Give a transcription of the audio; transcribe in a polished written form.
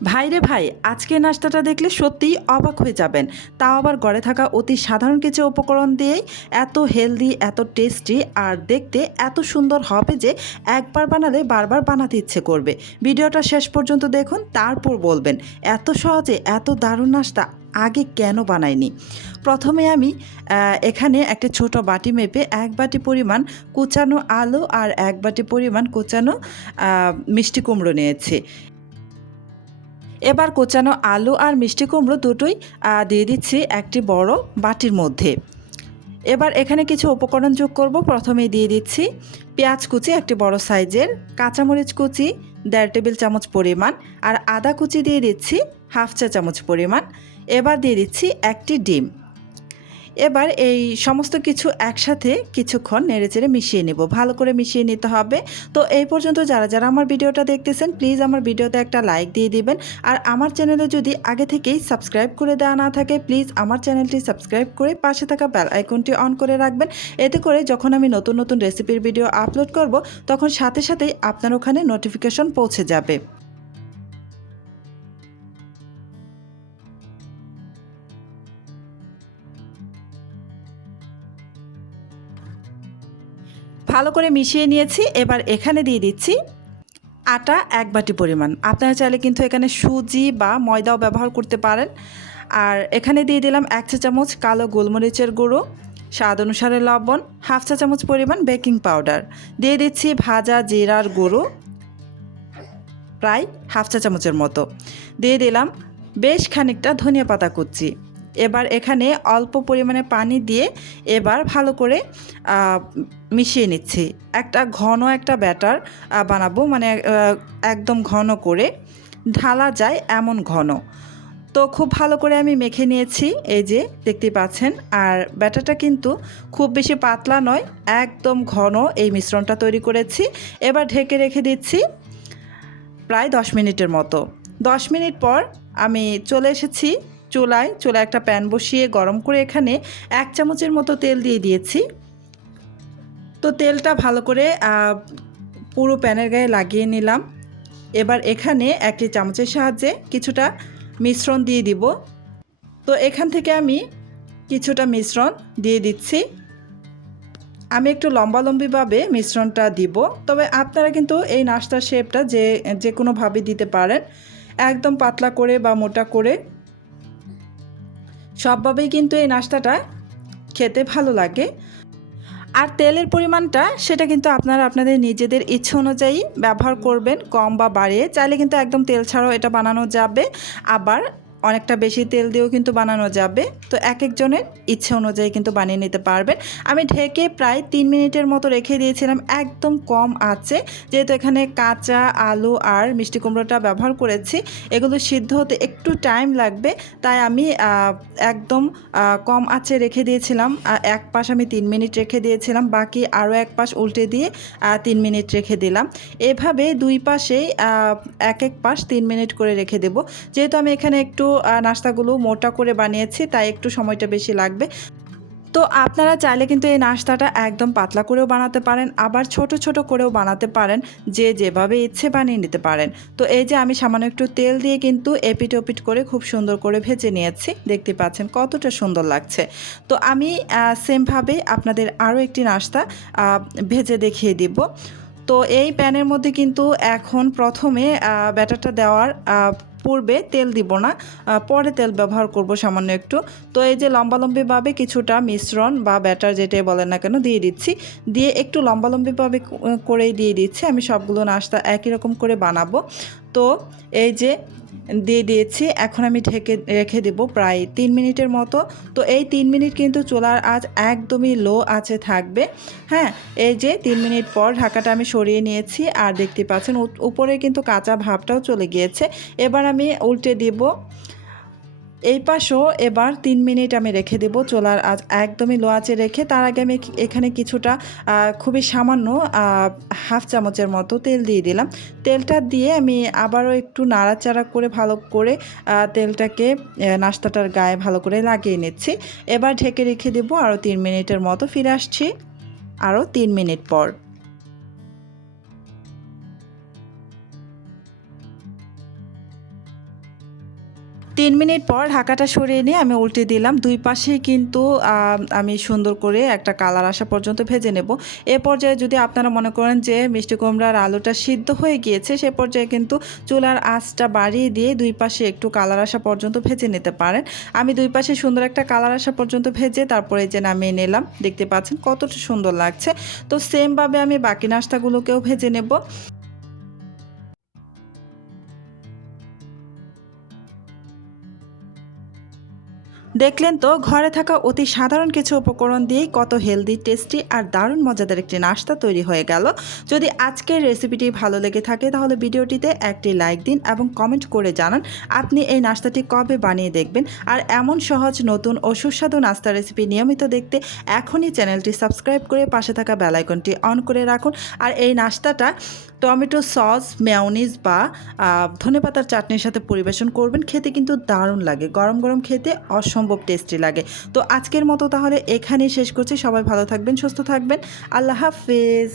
ভাইরে ভাই, আজকের নাস্তাটা দেখলে সত্যিই অবাক হয়ে যাবেন। তাও আবার ঘরে থাকা অতি সাধারণ কিছু উপকরণ দিয়েই এত হেলদি, এত টেস্টি আর দেখতে এত সুন্দর হবে যে একবার বানালে বারবার বানাতে ইচ্ছে করবে। ভিডিওটা শেষ পর্যন্ত দেখুন, তারপর বলবেন এত সহজে এত দারুণ নাস্তা আগে কেন বানাইনি। প্রথমে আমি এখানে একটা ছোট বাটি মেপে 1 বাটি পরিমাণ কুচানো আলু আর 1 বাটি পরিমাণ কুচানো মিষ্টি কুমড়ো নিয়েছি। এবার কোচানো আলু আর মিষ্টি কুমড়ো দুটোই দিয়ে দিচ্ছি একটি বড় বাটির মধ্যে। এবার এখানে কিছু উপকরণ যোগ করব। প্রথমেই দিয়ে দিচ্ছি পেঁয়াজ কুচি একটি বড় সাইজের, কাঁচামরিচ কুচি 1.5 টেবিল চামচ পরিমাণ, আর আদা কুচি দিয়ে দিচ্ছি 1/2 চা চামচ পরিমাণ। এবার দিয়ে দিচ্ছি একটি ডিম। এবার এই সমস্ত কিছু একসাথে কিছুক্ষণ নেড়েচেড়ে মিশিয়ে নেব, ভালো করে মিশিয়ে নিতে হবে। তো এই পর্যন্ত যারা যারা আমার ভিডিওটা দেখতেছেন প্লিজ আমার ভিডিওতে একটা লাইক দিয়ে দিবেন। আর আমার চ্যানেলে যদি আগে থেকেই সাবস্ক্রাইব করে দেওয়া না থাকে প্লিজ আমার চ্যানেলটি সাবস্ক্রাইব করে পাশে থাকা বেল আইকনটি অন করে রাখবেন। এতে করে যখন আমি নতুন নতুন রেসিপির ভিডিও আপলোড করব তখন সাথে সাথেই আপনার ওখানে নোটিফিকেশন পৌঁছে যাবে। ভালো করে মিশিয়ে নিয়েছি। এবার এখানে দিয়ে দিচ্ছি আটা 1 বাটি পরিমাণ। আপনারা চাইলে কিন্তু এখানে সুজি বা ময়দাও ব্যবহার করতে পারেন। আর এখানে দিয়ে দিলাম 1 চা চামচ কালো গোলমরিচের গুঁড়ো, স্বাদ অনুসারে লবণ, 1/2 চা চামচ পরিমাণ বেকিং পাউডার, দিয়ে দিচ্ছি ভাজা জিরার গুঁড়ো প্রায় 1/2 চা চামচের মতো, দিয়ে দিলাম বেশ খানিকটা ধনিয়া পাতা কুচি। এবার এখানে অল্প পরিমাণে পানি দিয়ে এবার ভালো করে মিশিয়ে নিচ্ছি। একটা ব্যাটার বানাবো, মানে একদম ঘন করে ঢালা যায় এমন ঘন। তো খুব ভালো করে আমি মেখে নিয়েছি, এই যে দেখতে পাচ্ছেন। আর ব্যাটারটা কিন্তু খুব বেশি পাতলা নয়, একদম ঘন এই মিশ্রণটা তৈরি করেছি। এবার ঢেকে রেখে দিচ্ছি প্রায় 10 মিনিটের মতো। 10 মিনিট পর আমি চলে এসেছি চুলায় একটা প্যান বসিয়ে গরম করে এখানে 1 চামচের মতো তেল দিয়ে দিয়েছি। তো তেলটা ভালো করে পুরো প্যানের গায়ে লাগিয়ে নিলাম। এবার এখানে একটি চামচের সাহায্যে কিছুটা মিশ্রণ দিয়ে দিব। তো এখান থেকে আমি কিছুটা মিশ্রণ দিয়ে দিচ্ছি। আমি একটু লম্বালম্বিভাবে মিশ্রণটা দিব, তবে আপনারা কিন্তু এই নাস্তার শেপটা যে কোনোভাবে দিতে পারেন, একদম পাতলা করে বা মোটা করে, সবভাবেই কিন্তু এই নাস্তাটা খেতে ভালো লাগে। আর তেলের পরিমাণটা সেটা কিন্তু আপনারা আপনাদের নিজেদের ইচ্ছে অনুযায়ী ব্যবহার করবেন, কম বা বাড়িয়ে। চাইলে কিন্তু একদম তেল ছাড়াও এটা বানানো যাবে, আবার অনেকটা বেশি তেল দিয়েও কিন্তু বানানো যাবে। তো এক একজনের ইচ্ছে অনুযায়ী কিন্তু বানিয়ে নিতে পারবেন। আমি ঢেকে প্রায় 3 মিনিটের মতো রেখে দিয়েছিলাম একদম কম আঁচে, যেহেতু এখানে কাঁচা আলু আর মিষ্টি কুমড়োটা ব্যবহার করেছি, এগুলো সিদ্ধ হতে একটু টাইম লাগবে। তাই আমি একদম কম আঁচে রেখে দিয়েছিলাম। এক পাশ আমি 3 মিনিট রেখে দিয়েছিলাম, বাকি আরও এক পাশ উল্টে দিয়ে 3 মিনিট রেখে দিলাম। এভাবে দুই পাশেই এক পাশ 3 মিনিট করে রেখে দেব। যেহেতু আমি এখানে একটু নাস্তাগুলো মোটা করে বানিয়েছি তাই একটু সময়টা বেশি লাগবে। তো আপনারা চাইলে কিন্তু এই নাস্তাটা একদম পাতলা করেও বানাতে পারেন, আবার ছোট ছোট করেও বানাতে পারেন, যে যেভাবে ইচ্ছে বানিয়ে নিতে পারেন। তো এই যে আমি সামান্য একটু তেল দিয়ে কিন্তু এপিট ওপিট করে খুব সুন্দর করে ভেজে নিয়েছি, দেখতে পাচ্ছেন কতটা সুন্দর লাগছে। তো আমি সেমভাবে আপনাদের আরও একটি নাস্তা ভেজে দেখিয়ে দিব। তো এই প্যানের মধ্যে কিন্তু এখন প্রথমে ব্যাটারটা দেওয়ার পূর্বে তেল দিব না, পরে তেল ব্যবহার করব সামান্য একটু। তো এই যে লম্বালম্বিভাবে কিছুটা মিশ্রণ বা ব্যাটার যেটাই বলেন না কেন দিয়ে দিচ্ছি, দিয়ে একটু লম্বালম্বিভাবে করেই দিয়ে দিচ্ছি। আমি সবগুলো নাস্তা একই রকম করে বানাবো। তো এই যে দিয়ে দিয়েছি, এখন আমি ঢেকে রেখে দেব প্রায় 3 মিনিটের মতো। তো এই 3 মিনিট কিন্তু চুলার আঁচ একদমই লো আঁচে থাকবে। হ্যাঁ, এই যে 3 মিনিট পর ঢাকাটা আমি সরিয়ে নিয়েছি, আর দেখতে পাচ্ছেন উপরে কিন্তু কাঁচা ভাবটাও চলে গিয়েছে। এবার আমি উল্টে দিব। এই পাশও এবার 3 মিনিট আমি রেখে দেব চুলার আঁচ একদমই লো আঁচে রেখে। তার আগে আমি এখানে কিছুটা খুবই সামান্য 1/2 চামচের মতো তেল দিয়ে দিলাম। তেলটা দিয়ে আমি আবারও একটু নাড়াচাড়া করে ভালো করে তেলটাকে নাস্তাটার গায়ে ভালো করে লাগিয়ে নিচ্ছি। এবার ঢেকে রেখে দেব আরও 3 মিনিটের মতো। ফিরে আসছি আরও 3 মিনিট পর। 3 মিনিট পর ঢাকাটা সরিয়ে নিয়ে আমি উল্টে দিলাম। দুই পাশেই কিন্তু আমি সুন্দর করে একটা কালার আসা পর্যন্ত ভেজে নেব। এ পর্যায়ে যদি আপনারা মনে করেন যে মিষ্টি কুমড়ার আলুটা সিদ্ধ হয়ে গিয়েছে, সে পর্যায়ে কিন্তু চুলার আঁচটা বাড়িয়ে দিয়ে দুই পাশে একটু কালার আসা পর্যন্ত ভেজে নিতে পারেন। আমি দুই পাশে সুন্দর একটা কালার আসা পর্যন্ত ভেজে তারপরে যে নামিয়ে নিলাম। দেখতে পাচ্ছেন কতটা সুন্দর লাগছে। তো সেমভাবে আমি বাকি নাস্তাগুলোকেও ভেজে নেব। দেখলেন তো, ঘরে থাকা অতি সাধারণ কিছু উপকরণ দিয়েই কত হেলদি, টেস্টি আর দারুণ মজাদার একটি নাস্তা তৈরি হয়ে গেল। যদি আজকের রেসিপিটি ভালো লেগে থাকে তাহলে ভিডিওটিতে একটি লাইক দিন এবং কমেন্ট করে জানান আপনি এই নাস্তাটি কবে বানিয়ে দেখবেন। আর এমন সহজ, নতুন ও সুস্বাদু নাস্তা রেসিপি নিয়মিত দেখতে এখনই চ্যানেলটি সাবস্ক্রাইব করে পাশে থাকা বেল আইকনটি অন করে রাখুন। আর এই নাস্তাটা টমেটো সস, মেয়োনিজ বা ধনেপাতার চাটনির সাথে পরিবেশন করবেন। খেতে কিন্তু দারুণ লাগে, গরম গরম খেতে অসম্ভব টেস্টি লাগে। তো আজকের মতো তাহলে এখানেই শেষ করছি। সবাই ভালো থাকবেন, সুস্থ থাকবেন। আল্লাহ হাফেজ।